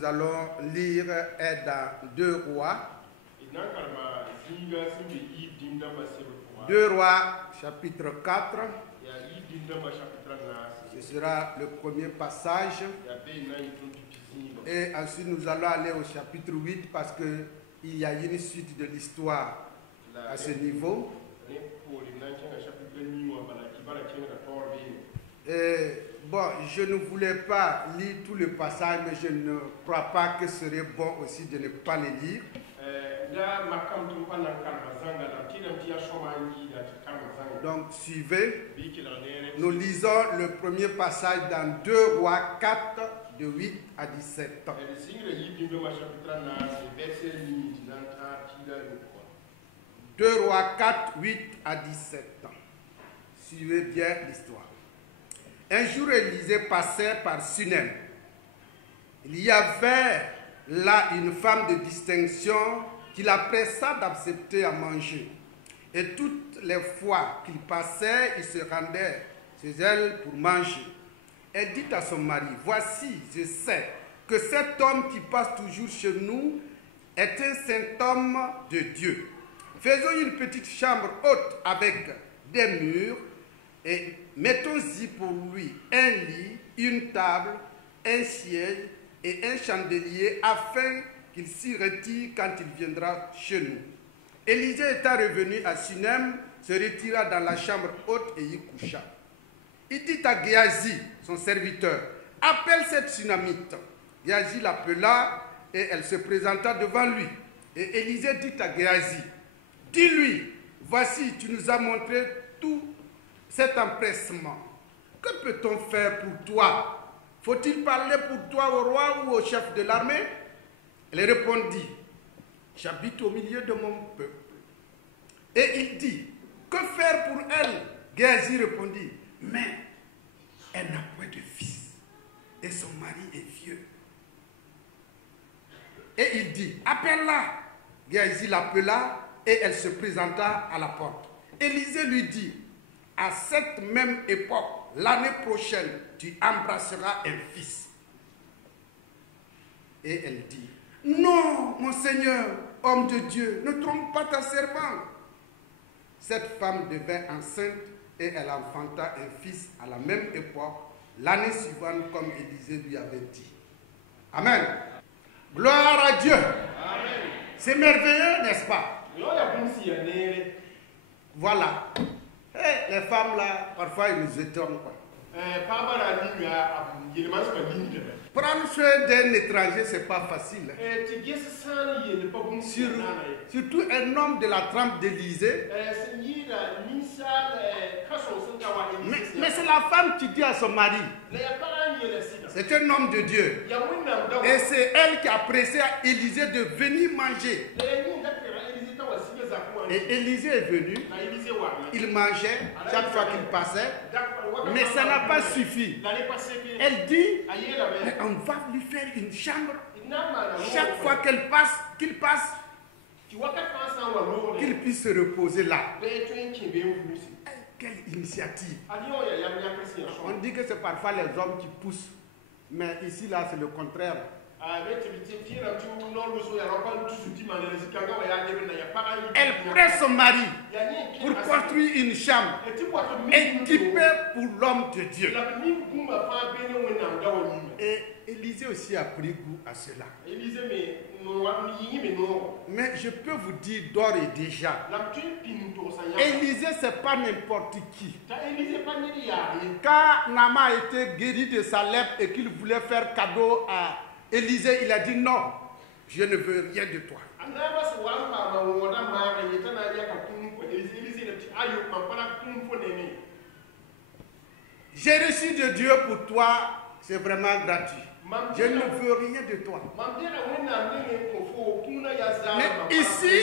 nous allons lire est dans 2 Rois. 2 Rois, chapitre 4. Ce sera le premier passage. Et ensuite, nous allons aller au chapitre 8 parce qu'il y a une suite de l'histoire à ce niveau. Bon, je ne voulais pas lire tout le passage, mais je ne crois pas que ce serait bon aussi de ne pas le lire. Donc, suivez. Nous lisons le premier passage dans 2 Rois 4, de 8 à 17. 2 Rois 4, 8 à 17. Suivez bien l'histoire. Un jour, Élisée passait par Sunem. Il y avait là une femme de distinction qui la pressa d'accepter à manger. Et toutes les fois qu'il passait, il se rendait chez elle pour manger. Elle dit à son mari, « Voici, je sais que cet homme qui passe toujours chez nous est un saint homme de Dieu. Faisons une petite chambre haute avec des murs et mettons-y pour lui un lit, une table, un siège et un chandelier afin qu'il s'y retire quand il viendra chez nous. » Élisée étant revenu à Sunem, se retira dans la chambre haute et y coucha. Il dit à Géasi, son serviteur, « Appelle cette Sunamite. » Géasi l'appela et elle se présenta devant lui. Et Élisée dit à Géasi, « Dis-lui, voici, tu nous as montré tout cet empressement. Que peut-on faire pour toi? Faut-il parler pour toi au roi ou au chef de l'armée? » Elle répondit, « J'habite au milieu de mon peuple. » Et il dit, « Que faire pour elle? » Géasi répondit, « Mais elle n'a point de fils et son mari est vieux. » Et il dit, « Appelle-la. » Géasi l'appela et elle se présenta à la porte. Élisée lui dit, « À cette même époque, l'année prochaine, tu embrasseras un fils. » Et elle dit, « Non, mon Seigneur, homme de Dieu, ne trompe pas ta servante. » Cette femme devint enceinte et elle enfanta un fils à la même époque, l'année suivante, comme Élisée lui avait dit. Amen. Gloire à Dieu. C'est merveilleux, n'est-ce pas? Voilà. Et les femmes là, parfois ils nous étonnent. Prendre soin d'un étranger, c'est pas facile. Surtout un homme de la trempe d'Élisée. Mais c'est la femme qui dit à son mari. C'est un homme de Dieu. Et c'est elle qui a pressé à Élisée de venir manger. Et Élisée est venu. Il mangeait chaque fois qu'il passait. Mais ça n'a pas suffi. Elle dit, mais on va lui faire une chambre. Chaque fois qu'il passe, qu'il puisse se reposer là. Quelle initiative. On dit que c'est parfois les hommes qui poussent. Mais ici, là, c'est le contraire. Elle presse son mari pour construire une chambre équipée pour l'homme de Dieu. Et Élisée aussi a pris goût à cela. Mais je peux vous dire d'ores et déjà, Élisée, c'est pas n'importe qui. Quand Naaman a été guéri de sa lèpre et qu'il voulait faire cadeau à Élisée, il a dit non, je ne veux rien de toi. J'ai reçu de Dieu pour toi, c'est vraiment gratuit. Je ne veux rien de toi. Mais ici,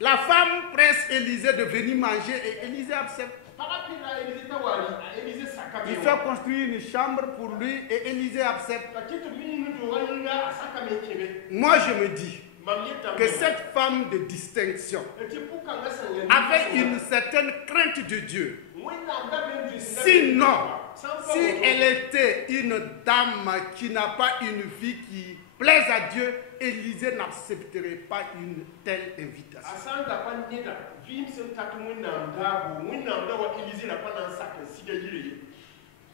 la femme presse Élisée de venir manger et Élisée accepte. Il fait construire une chambre pour lui et Élisée accepte. Moi je me dis que cette femme de distinction avait une certaine crainte de Dieu. Sinon, si elle était une dame qui n'a pas une vie qui plaise à Dieu, Élisée n'accepterait pas une telle invitation.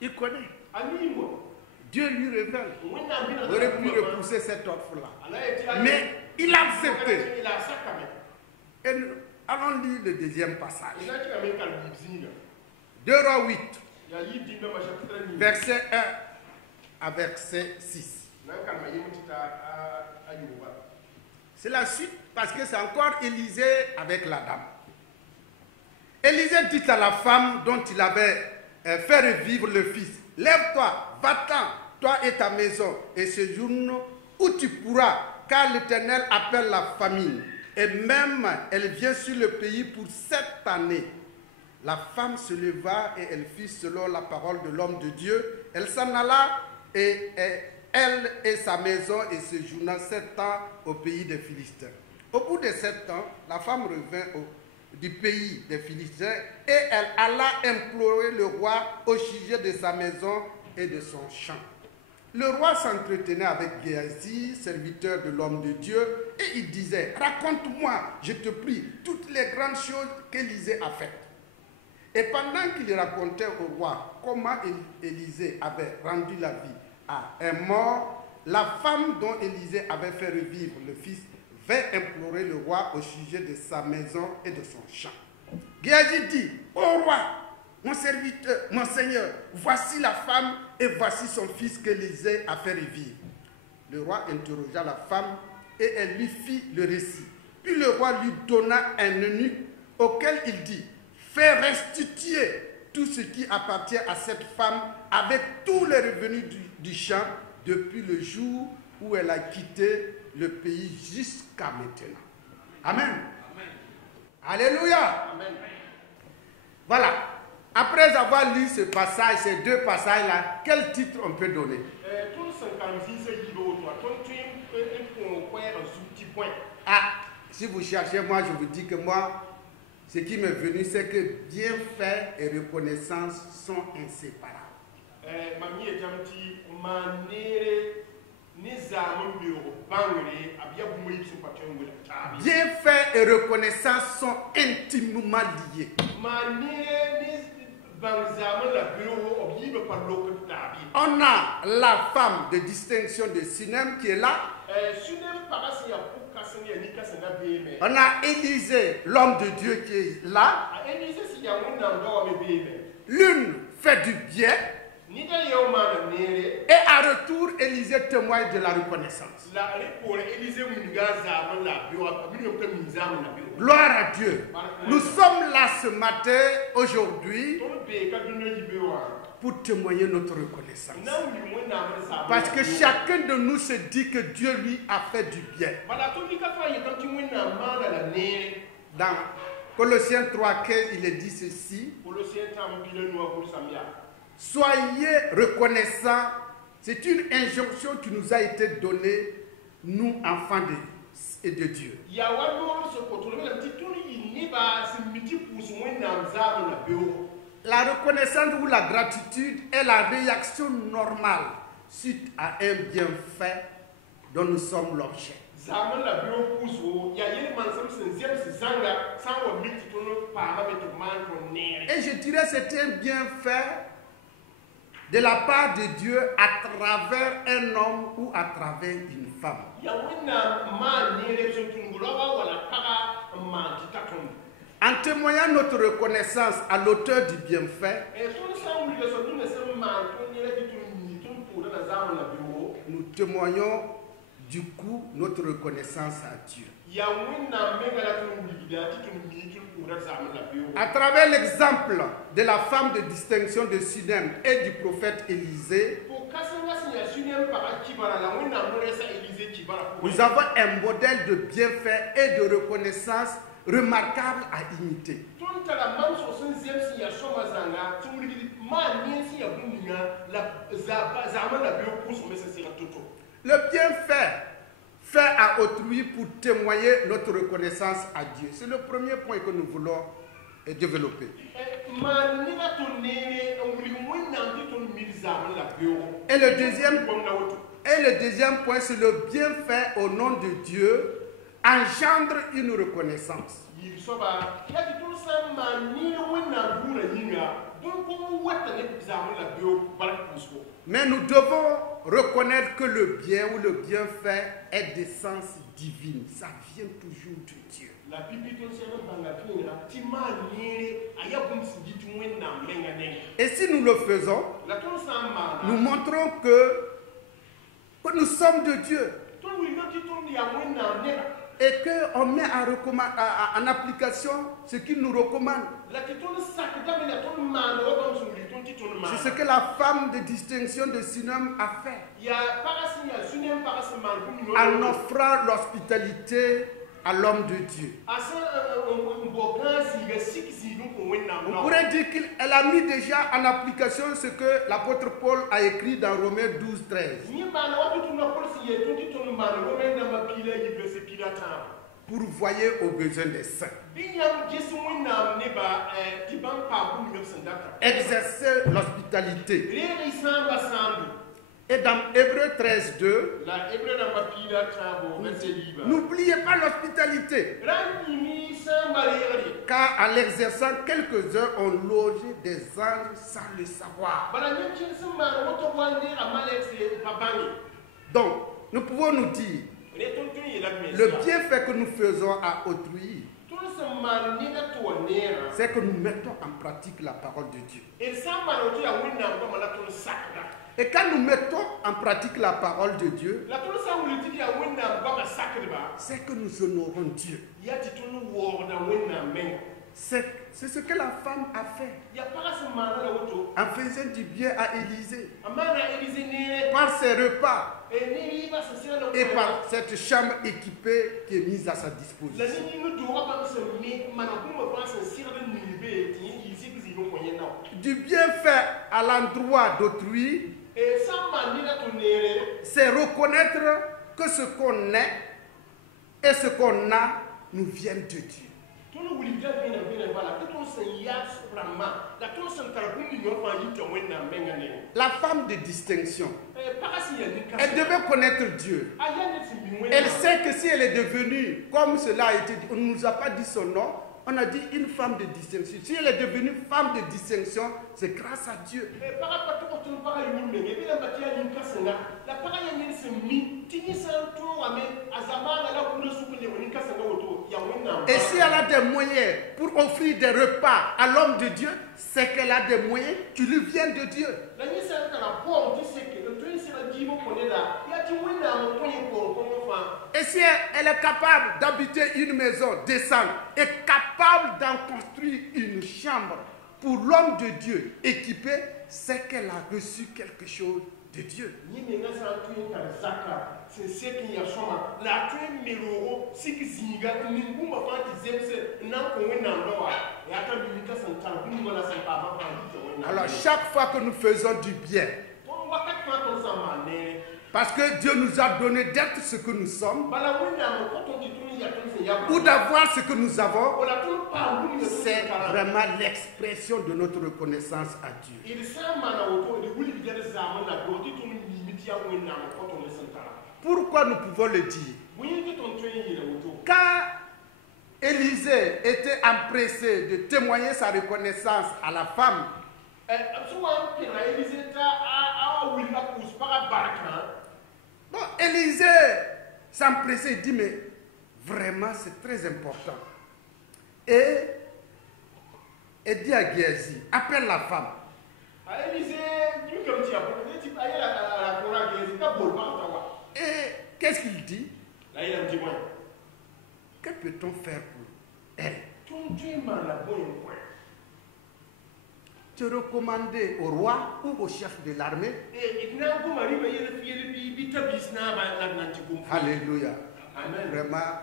Il connaît. Dieu lui révèle. Il aurait pu repousser cette offre-là. Mais il a accepté. Et nous, allons lire le deuxième passage. 2 Rois 8, verset 1 à verset 6. C'est la suite parce que c'est encore Élisée avec la dame. Élisée dit à la femme dont il avait fait revivre le fils: lève-toi, va-t'en, toi et ta maison, et séjourne où tu pourras, car l'Éternel appelle la famine. Et même elle vient sur le pays pour 7 années. La femme se leva et elle fit selon la parole de l'homme de Dieu. Elle s'en alla et elle et sa maison et séjourna 7 ans au pays des Philistins. Au bout de 7 ans, la femme revint du pays des Philistins et elle alla implorer le roi au sujet de sa maison et de son champ. Le roi s'entretenait avec Géasi, serviteur de l'homme de Dieu, et il disait: raconte-moi, je te prie, toutes les grandes choses qu'Élisée a faites. Et pendant qu'il racontait au roi comment Élisée avait rendu la vie à un mort, la femme dont Élisée avait fait revivre le fils vint implorer le roi au sujet de sa maison et de son champ. Géasi dit: ô roi, mon serviteur, mon seigneur, voici la femme et voici son fils qu'Élisée a fait revivre. Le roi interrogea la femme et elle lui fit le récit. Puis le roi lui donna un eunuque auquel il dit: fais restituer tout ce qui appartient à cette femme avec tous les revenus du champ depuis le jour où elle a quitté le pays jusqu'à maintenant. Amen. Amen. Alléluia. Amen. Voilà. Après avoir lu ce passage, ces 2 passages-là, quel titre on peut donner? Ah, si vous cherchez, moi je vous dis que moi, ce qui m'est venu, c'est que bienfait et reconnaissance sont inséparables. Bienfait et reconnaissance sont intimement liés. On a la femme de distinction de Sunem qui est là. On a Élisée, l'homme de Dieu, qui est là. L'une fait du bien. Et à retour, Élisée témoigne de la reconnaissance. Gloire à Dieu. Nous sommes là ce matin, aujourd'hui, pour témoigner notre reconnaissance. Parce que chacun de nous se dit que Dieu lui a fait du bien. Dans Colossiens 3,15, il est dit ceci: soyez reconnaissants. C'est une injonction qui nous a été donnée, nous, enfants de Dieu. La reconnaissance ou la gratitude est la réaction normale suite à un bienfait dont nous sommes l'objet. Et je dirais que c'est un bienfait de la part de Dieu à travers un homme ou à travers une femme. En témoignant notre reconnaissance à l'auteur du bienfait, nous témoignons du coup notre reconnaissance à Dieu. À travers l'exemple de la femme de distinction de Sunem et du prophète Élisée, nous avons un modèle de bienfait et de reconnaissance remarquable à imiter. Le bienfait fait à autrui pour témoigner notre reconnaissance à Dieu. C'est le premier point que nous voulons développer. Et le deuxième point, c'est le bienfait au nom de Dieu engendre une reconnaissance. Mais nous devons reconnaître que le bien ou le bienfait est d'essence divine. Ça vient toujours de Dieu. Et si nous le faisons, nous montrons que nous sommes de Dieu. Et qu'on met en application ce qu'il nous recommande. C'est ce que la femme de distinction de Sunem a fait. En offrant l'hospitalité à l'homme de Dieu. On pourrait dire qu'elle a mis déjà en application ce que l'apôtre Paul a écrit dans Romains 12, 13. Pour voyer aux besoins des saints. Exercer l'hospitalité. Et dans Hébreux 13, 2, n'oubliez pas l'hospitalité. Car en l'exerçant, quelques-uns ont logé des anges sans le savoir. Donc, nous pouvons nous dire, le bienfait que nous faisons à autrui, c'est que nous mettons en pratique la parole de Dieu. Et quand nous mettons en pratique la parole de Dieu, c'est que nous honorons Dieu. C'est ce que la femme a fait en faisant du bien à Élisée, par ses repas et par cette chambre équipée qui est mise à sa disposition. Du bienfait à l'endroit d'autrui, c'est reconnaître que ce qu'on est et ce qu'on a nous viennent de Dieu. La femme de distinction, elle devait connaître Dieu. Elle sait que si elle est devenue, comme cela a été dit, on ne nous a pas dit son nom, on a dit une femme de distinction. Si elle est devenue femme de distinction, c'est grâce à Dieu. Et si elle a des moyens pour offrir des repas à l'homme de Dieu, c'est qu'elle a des moyens qui lui viennent de Dieu. Et si elle est capable d'habiter une maison décente et capable d'en construire une chambre pour l'homme de Dieu équipé, c'est qu'elle a reçu quelque chose de Dieu. Alors chaque fois que nous faisons du bien, parce que Dieu nous a donné d'être ce que nous sommes, ou d'avoir ce que nous avons, c'est vraiment l'expression de notre reconnaissance à Dieu. Pourquoi nous pouvons le dire? Quand Élisée était empressé de témoigner sa reconnaissance à la femme, bon, Élisée s'empressait et dit, mais vraiment c'est très important. Et dit à Géasi, appelle la femme. Et qu'est-ce qu'il dit? Que peut-on faire pour elle? Te recommander au roi ou au chef de l'armée? Alléluia. Amen. Vraiment,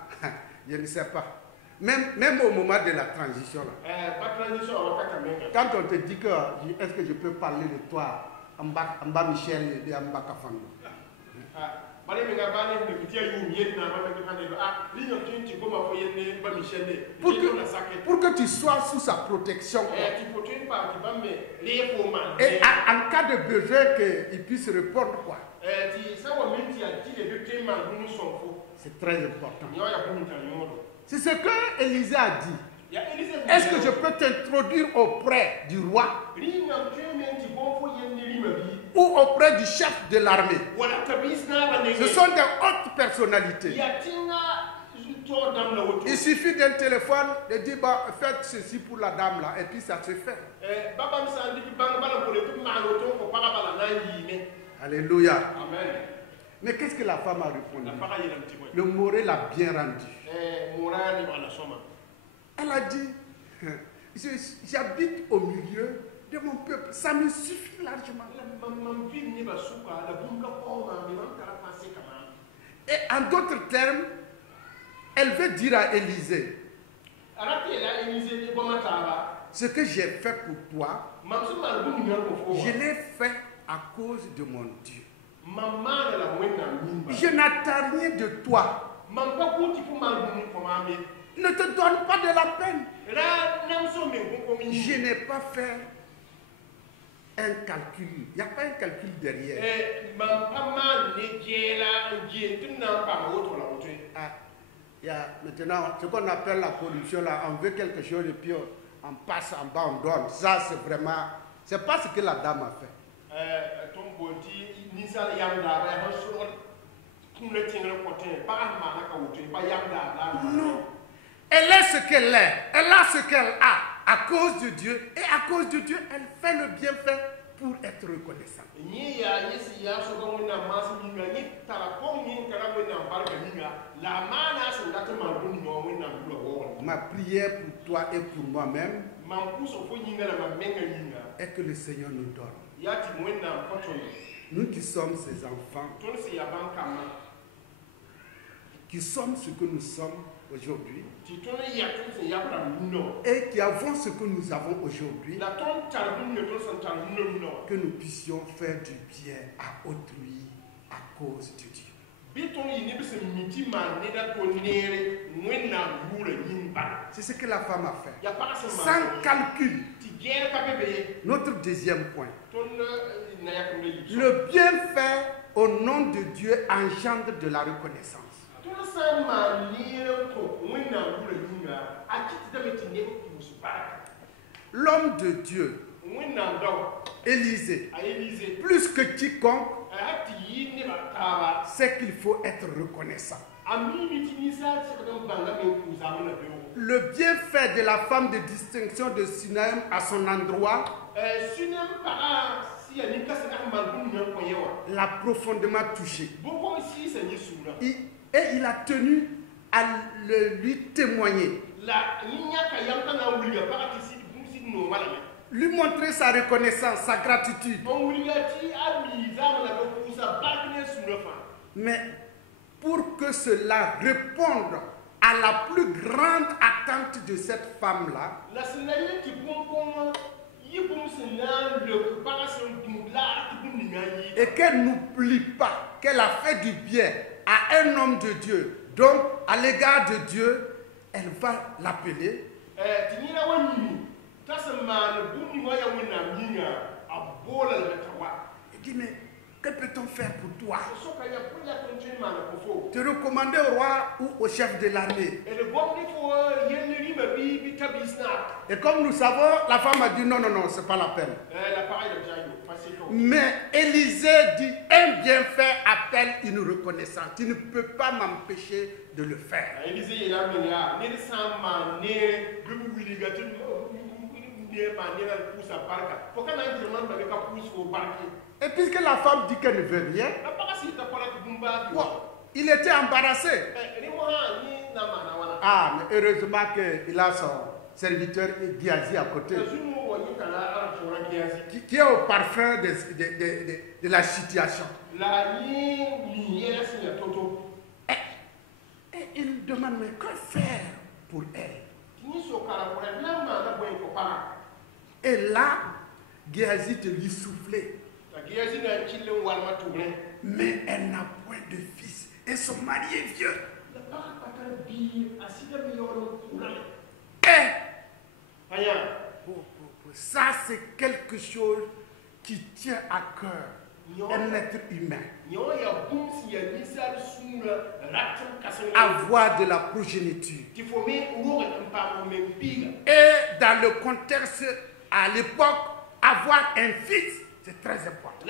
je ne sais pas. Même au moment de la transition, là, quand on te dit que est-ce que je peux parler de toi, Amba Michel et Amba Kafando? Pour que tu sois sous sa protection. Et en cas de besoin, qu'il puisse répondre quoi. C'est très important. C'est ce que Élisée a dit. Est-ce que je peux t'introduire auprès du roi ou auprès du chef de l'armée? Ce sont des hautes personnalités. Il suffit d'un téléphone de dire bah, faites ceci pour la dame là et puis ça se fait. Alléluia. Amen. Mais qu'est-ce que la femme a répondu? Le Moré l'a bien rendu. Elle a dit, j'habite au milieu de mon peuple, ça me suffit largement. Et en d'autres termes, elle veut dire à Élisée, ce que j'ai fait pour toi, je l'ai fait à cause de mon Dieu. Je n'attends rien de toi. Ne te donne pas de la peine. Je n'ai pas fait un calcul. Il n'y a pas un calcul derrière. Il y a maintenant ce qu'on appelle la corruption là. On veut quelque chose et puis on passe en bas, on donne. Ça c'est vraiment, c'est pas ce que la dame a fait. Non. Elle est ce qu'elle est. Elle a ce qu'elle a à cause de Dieu. Et à cause de Dieu, elle fait le bienfait pour être reconnaissante. Ma prière pour toi et pour moi-même est que le Seigneur nous donne. Nous qui sommes ses enfants, qui sommes ce que nous sommes aujourd'hui, et qui avons ce que nous avons aujourd'hui, que nous puissions faire du bien à autrui à cause de Dieu. C'est ce que la femme a fait, sans calcul. Notre deuxième point, le bienfait au nom de Dieu engendre de la reconnaissance. L'homme de Dieu, Élisée, plus que quiconque, c'est qu'il faut être reconnaissant. Le bienfait de la femme de distinction de Sunem à son endroit l'a profondément touché. Et il a tenu à lui témoigner. Lui montrer sa reconnaissance, sa gratitude. Mais pour que cela réponde à la plus grande attente de cette femme-là, et qu'elle n'oublie pas qu'elle a fait du bien à un homme de Dieu, donc à l'égard de Dieu, elle va l'appeler. Il dit, mais que peut-on faire pour toi? Te recommander au roi ou au chef de l'armée. Et comme nous savons, la femme a dit non, non, non, c'est pas la peine. Mais Élisée dit, un bienfait appelle une reconnaissance. Tu ne peux pas m'empêcher de le faire. Et puisque la femme dit qu'elle ne veut rien, bon, il était embarrassé. Ah, mais heureusement qu'il a son serviteur Géasi à côté, qui est au parfum de la situation. Et il demande, mais que faire pour elle? Et là, Géasi te lui soufflait. Mais elle n'a point de fils. mais son mari est vieux. Et ça, c'est quelque chose qui tient à cœur un être humain. Avoir de la progéniture. Et dans le contexte, à l'époque, avoir un fils, c'est très important.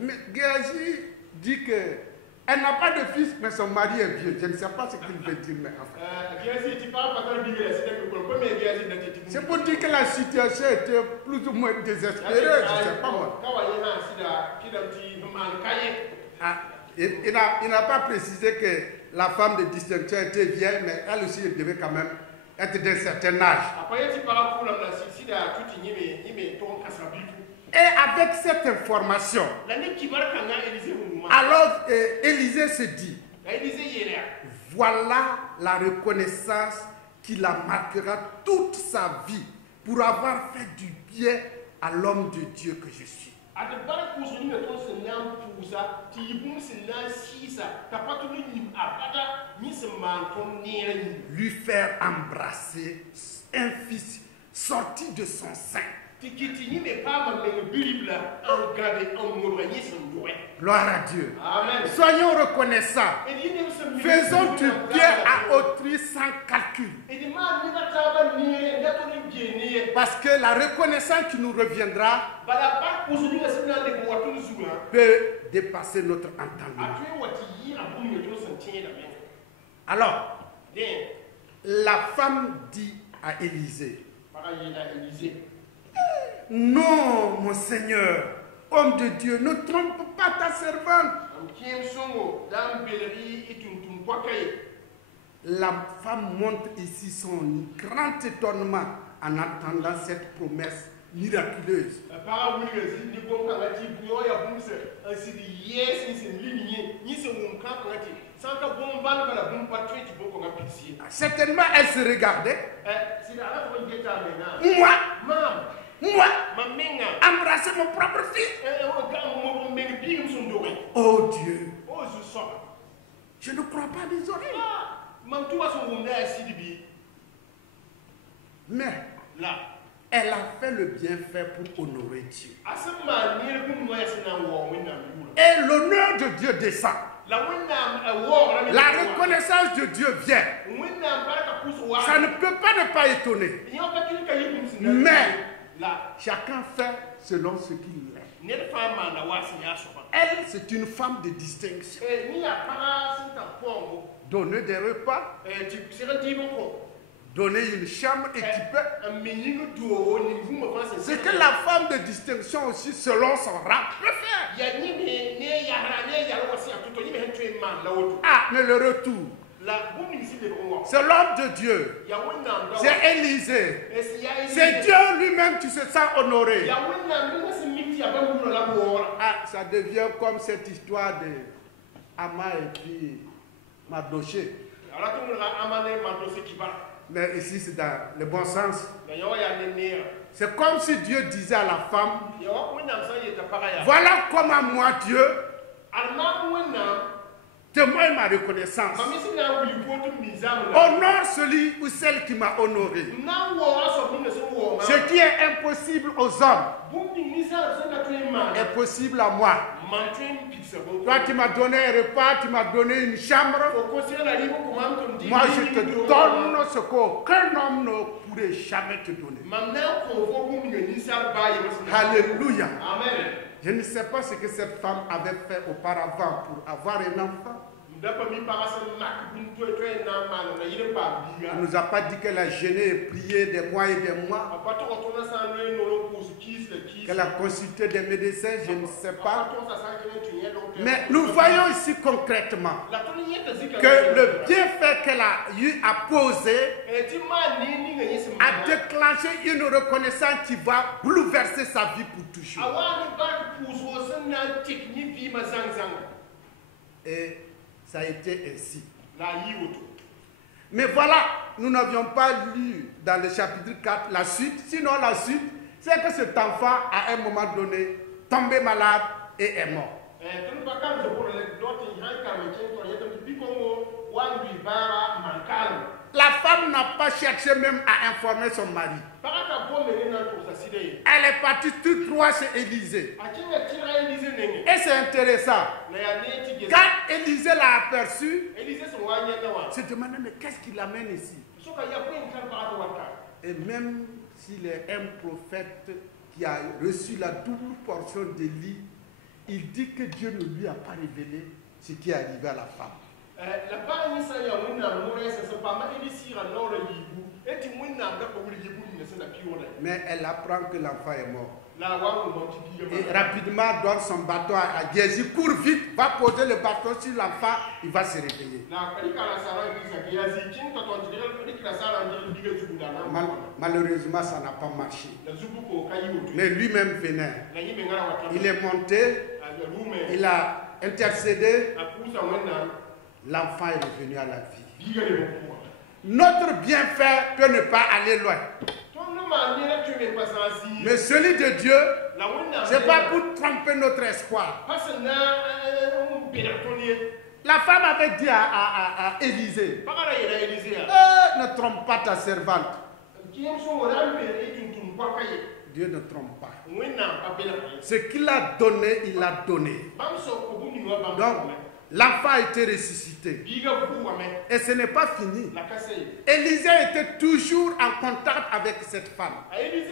Mais Géasi dit qu'elle n'a pas de fils, mais son mari est vieux. Je ne sais pas ce qu'il veut dire, mais enfin. C'est pour dire que la situation était plus ou moins désespérée, je ne sais pas moi. Ah, il n'a pas précisé que la femme de distinction était vieille, mais elle aussi elle devait quand même être d'un certain âge. Et avec cette information, alors Élisée se dit, voilà la reconnaissance qui la marquera toute sa vie pour avoir fait du bien à l'homme de Dieu que je suis. Lui faire embrasser un fils sorti de son sein. Gloire à Dieu. Amen. Soyons reconnaissants. Faisons du bien à autrui sans calcul. Parce que la reconnaissance qui nous reviendra peut dépasser notre entendement. Alors, la femme dit à Élisée, non, mon Seigneur, homme de Dieu, ne trompe pas ta servante. La femme montre ici son grand étonnement en entendant cette promesse miraculeuse. Certainement, elle se regardait. Moi, embrasser mon propre fils. Oh Dieu, je ne crois pas mes oreilles. Mais elle a fait le bienfait pour honorer Dieu. Et l'honneur de Dieu descend. La reconnaissance de Dieu vient. Ça ne peut pas ne pas étonner. Mais chacun fait selon ce qu'il est. Elle, c'est une femme de distinction. Donner des repas, donner une chambre équipée. C'est que la femme de distinction aussi, selon son rang, peut faire. Ah, mais le retour. C'est l'homme de Dieu. C'est Élisée. C'est Dieu lui-même qui se sent honoré. Ah, ça devient comme cette histoire de Ama et puis Mardoché. Mais ici, c'est dans le bon sens. C'est comme si Dieu disait à la femme, voilà comment moi, Dieu, témoigne ma reconnaissance. Honore celui ou celle qui m'a honoré. Ce qui est impossible aux hommes est possible à moi. Toi, tu m'as donné un repas, tu m'as donné une chambre. Moi, je te donne ce qu'aucun homme ne pourrait jamais te donner. Alléluia. Amen. Je ne sais pas ce que cette femme avait fait auparavant pour avoir un enfant. Elle ne nous a pas dit qu'elle a gêné et prié des mois et des mois. Qu'elle a consulté des médecins, je ne sais pas. Mais nous voyons ici concrètement que le bienfait qu'elle a eu à poser a déclenché une reconnaissance qui va bouleverser sa vie pour toujours. Et ça a été ainsi. Mais voilà, nous n'avions pas lu dans le chapitre 4 la suite. Sinon, la suite, c'est que cet enfant, à un moment donné, tombé malade et est mort. La femme n'a pas cherché même à informer son mari. Elle est partie tout droit chez Élisée. Et c'est intéressant. Quand Élisée l'a aperçu, il se demandait, mais qu'est-ce qui l'amène ici? Et même s'il est un prophète qui a reçu la double portion d'Élie, il dit que Dieu ne lui a pas révélé ce qui est arrivé à la femme. Mais elle apprend que l'enfant est mort. Et rapidement donne son bâton à Géasi, court vite, va poser le bâton sur l'enfant, il va se réveiller. Malheureusement, ça n'a pas marché. Mais lui-même venait. Il est monté, il a intercédé, l'enfant est revenu à la vie. Notre bienfait peut ne pas aller loin. Mais celui de Dieu, ce n'est pas pour tromper notre espoir. La femme avait dit à Élisée, ne trompe pas ta servante. Dieu ne trompe pas. Ce qu'il a donné, il l'a donné. Donc, l'enfant a été ressuscité. Et ce n'est pas fini. Élisée était toujours en contact avec cette femme. Et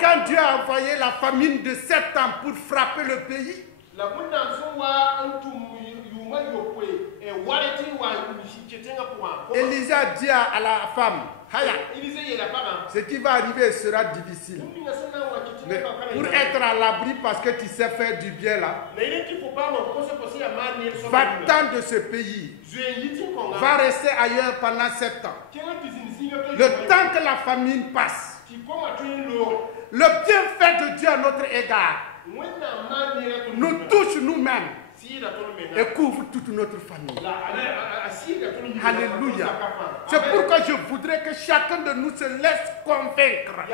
quand Dieu a envoyé la famine de 7 ans pour frapper le pays, Élisée a dit à la femme, ce qui va arriver sera difficile. Mais pour être à l'abri parce que tu sais faire du bien là, va-t'en de ce pays. Va rester ailleurs pendant 7 ans. Le temps que la famine passe. Le bienfait de Dieu à notre égard nous touche nous-mêmes et couvre toute notre famille. Alléluia. C'est pourquoi je voudrais que chacun de nous se laisse convaincre.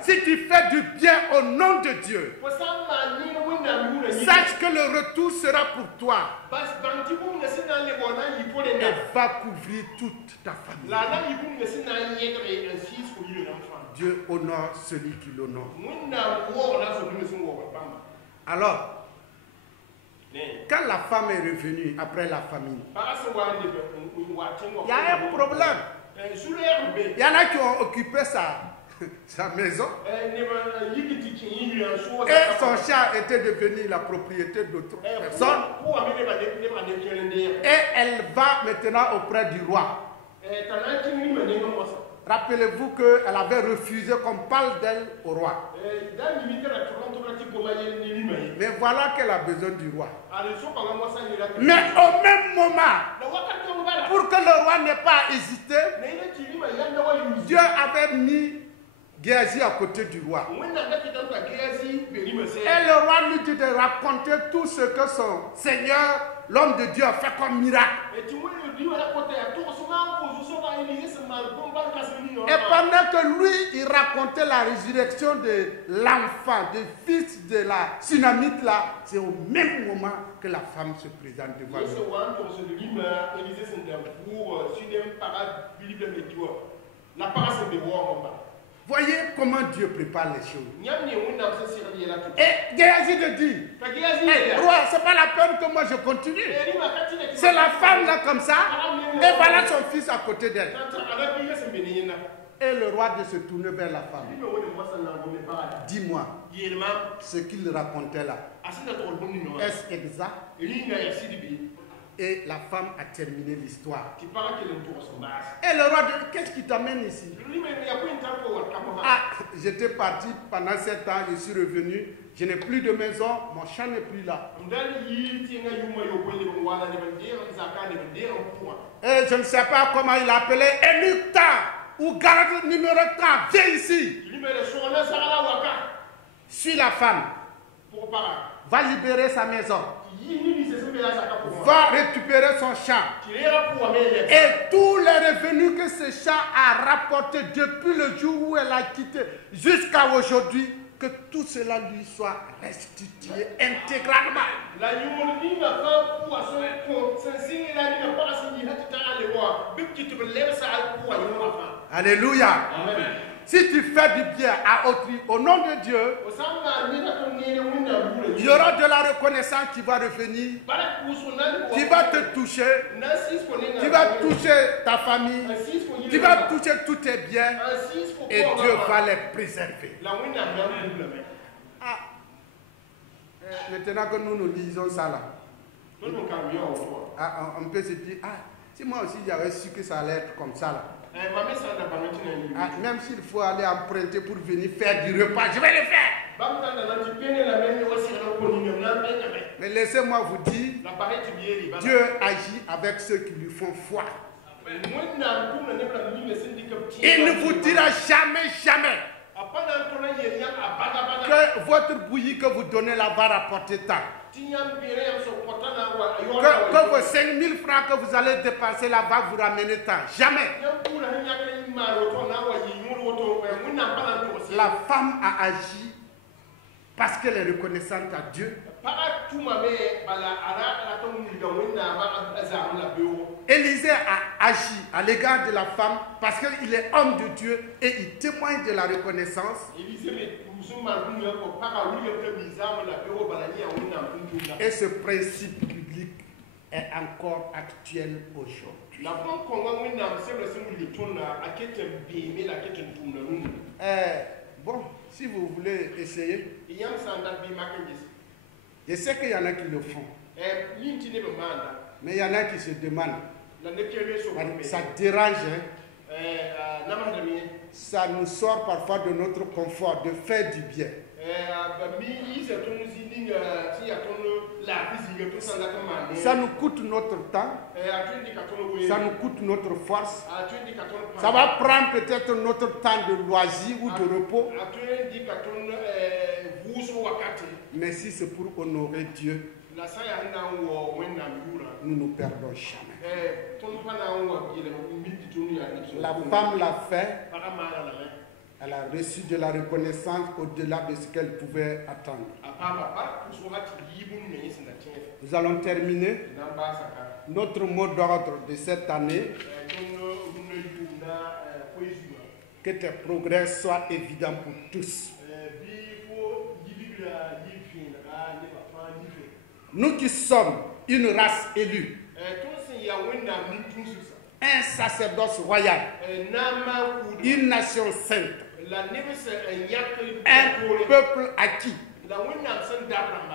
Si tu fais du bien au nom de Dieu, sache que le retour sera pour toi et va couvrir toute ta famille. Dieu honore celui qui l'honore. Alors, quand la femme est revenue après la famine, il y a un problème. Il y en a qui ont occupé sa maison et son champ était devenu la propriété d'autres personnes. Et elle va maintenant auprès du roi. Rappelez-vous qu'elle avait refusé qu'on parle d'elle au roi. Mais voilà qu'elle a besoin du roi. Mais au même moment, pour que le roi n'ait pas hésité, Dieu avait mis Géasi à côté du roi. Et le roi lui dit de raconter tout ce que son Seigneur, l'homme de Dieu, a fait comme miracle. Et pendant que lui, il racontait la résurrection de l'enfant, du fils de la tsunamite là, c'est au même moment que la femme se présente devant lui. Voyez comment Dieu prépare les choses. Et Géasi te dit, hey, roi, c'est pas la peine que moi je continue. C'est la femme là comme ça, et voilà son fils à côté d'elle. Et le roi de se tourner vers la femme. Dis-moi, ce qu'il racontait là, est-ce exact? Et la femme a terminé l'histoire. Et le roi dit, qu'est-ce qui t'amène ici? Ah, j'étais parti pendant 7 ans, je suis revenu, je n'ai plus de maison, mon champ n'est plus là. Et je ne sais pas comment il a appelé, Élucta, ou garde numéro 30, viens ici. Suis la femme, va libérer sa maison. va récupérer son champ. Et tous les revenus que ce champ a rapportés depuis le jour où elle a quitté jusqu'à aujourd'hui, que tout cela lui soit restitué intégralement. Alléluia. Amen. Si tu fais du bien à autrui au nom de Dieu, il y aura de la reconnaissance qui va revenir, qui va te toucher, qui va toucher ta famille, qui va toucher tous tes biens et Dieu va les préserver. Ah. Maintenant que nous lisons ça là, on peut se dire, ah, si moi aussi j'avais su que ça allait être comme ça là. Ah, même s'il faut aller emprunter pour venir faire du repas, je vais le faire. Mais laissez-moi vous dire, Dieu agit avec ceux qui lui font foi. Il ne vous dira jamais, jamais que votre bouillie que vous donnez là va rapporter tant. Que vos 5 000 francs que vous allez dépenser là va vous ramener tant. Jamais. La femme a agi parce qu'elle est reconnaissante à Dieu. Élisée a agi à l'égard de la femme parce qu'il est homme de Dieu et il témoigne de la reconnaissance. Et ce principe biblique est encore actuel aujourd'hui. Bon, si vous voulez essayer, je sais qu'il y en a qui le font, mais il y en a qui se demandent. Ça dérange, hein? Ça nous sort parfois de notre confort de faire du bien. Ça nous coûte notre temps, ça nous coûte notre force, ça va prendre peut-être notre temps de loisir ou de repos. Mais si c'est pour honorer Dieu, nous ne perdons jamais. La femme l'a fait. Elle a reçu de la reconnaissance au-delà de ce qu'elle pouvait attendre. Nous allons terminer. Notre mot d'ordre de cette année: que tes progrès soient évidents pour tous. Nous qui sommes une race élue, un sacerdoce royal, une nation sainte, un peuple acquis.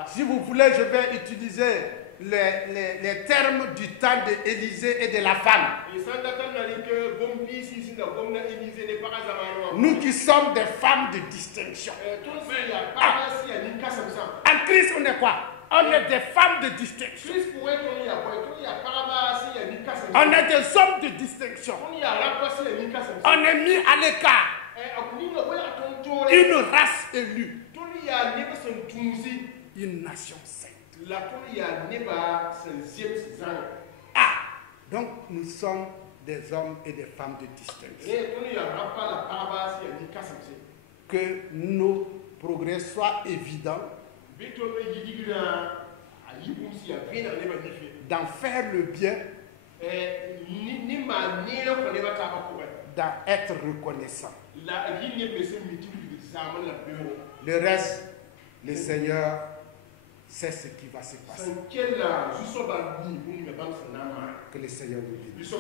Si vous voulez, je vais utiliser les termes du temps d'Élisée et de la femme. Nous qui sommes des femmes de distinction. En Christ, on est quoi? On est des femmes de distinction. On est des hommes de distinction. On est mis à l'écart. Une race élue. Une nation sainte. Ah, donc nous sommes des hommes et des femmes de distinction. Que nos progrès soient évidents d'en faire le bien, d'en être reconnaissant. Le reste, le Seigneur sait ce qui va se passer. Que le Seigneur vous bénisse.